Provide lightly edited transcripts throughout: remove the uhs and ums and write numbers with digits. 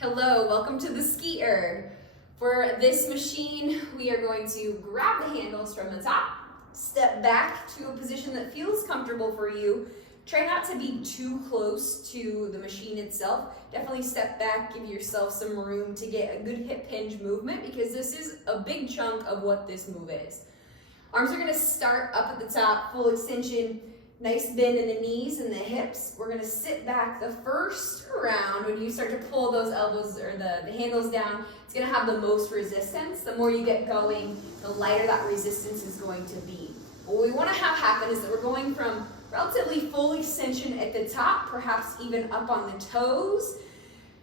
Hello, welcome to the SkiErg. For this machine, we are going to grab the handles from the top, step back to a position that feels comfortable for you. Try not to be too close to the machine itself. Definitely step back, give yourself some room to get a good hip hinge movement because this is a big chunk of what this move is. Arms are gonna start up at the top, full extension, nice bend in the knees and the hips. We're gonna sit back the first round. When you start to pull those elbows or the handles down, it's gonna have the most resistance. The more you get going, the lighter that resistance is going to be. What we wanna have happen is that we're going from relatively full extension at the top, perhaps even up on the toes,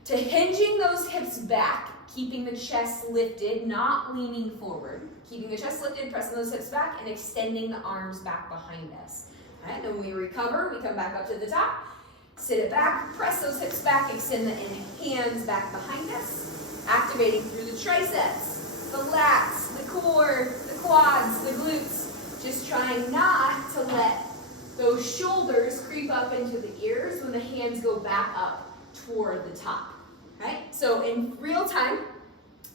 to hinging those hips back, keeping the chest lifted, not leaning forward. Keeping the chest lifted, pressing those hips back, and extending the arms back behind us. All right, then we recover, we come back up to the top, sit it back, press those hips back, extend the hands back behind us, activating through the triceps, the lats, the core, the quads, the glutes, just trying not to let those shoulders creep up into the ears when the hands go back up toward the top, right? So in real time,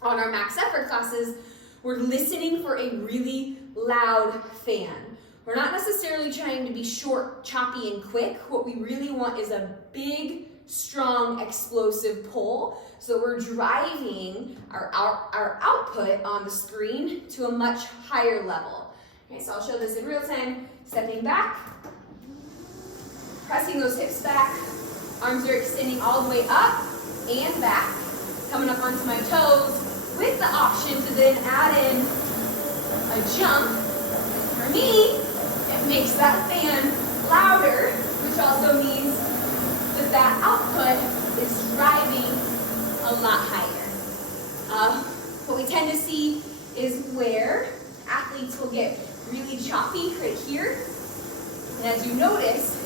on our max effort classes, we're listening for a really loud fan. We're not necessarily trying to be short, choppy, and quick. What we really want is a big, strong, explosive pull. So we're driving our output on the screen to a much higher level. Okay, so I'll show this in real time. Stepping back, pressing those hips back. Arms are extending all the way up and back. Coming up onto my toes with the option to then add in a jump. For me, it makes that fan louder, which also means that that output is driving a lot higher. What we tend to see is where athletes will get really choppy right here. And as you notice,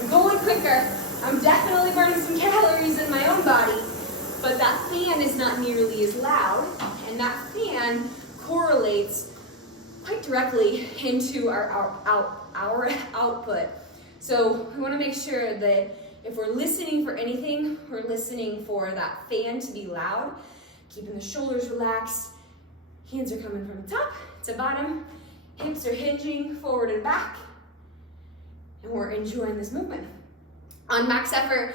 I'm going quicker. I'm definitely burning some calories in my own body, but that fan is not nearly as loud, and that fan correlates quite directly into our output. So we want to make sure that if we're listening for anything, we're listening for that fan to be loud, keeping the shoulders relaxed, hands are coming from the top to bottom, hips are hinging forward and back, and we're enjoying this movement. On max effort,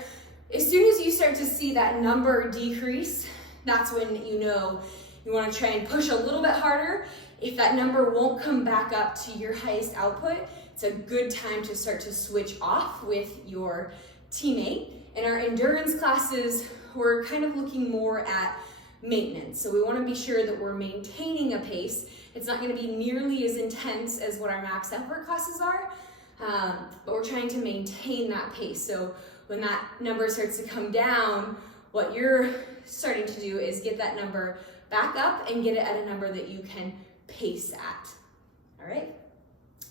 as soon as you start to see that number decrease, that's when you know you want to try and push a little bit harder. If that number won't come back up to your highest output, it's a good time to start to switch off with your teammate. In our endurance classes, we're kind of looking more at maintenance. So we want to be sure that we're maintaining a pace. It's not going to be nearly as intense as what our max effort classes are, but we're trying to maintain that pace. So when that number starts to come down, what you're starting to do is get that number back up and get it at a number that you can pace at. All right,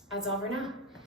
that's all for now.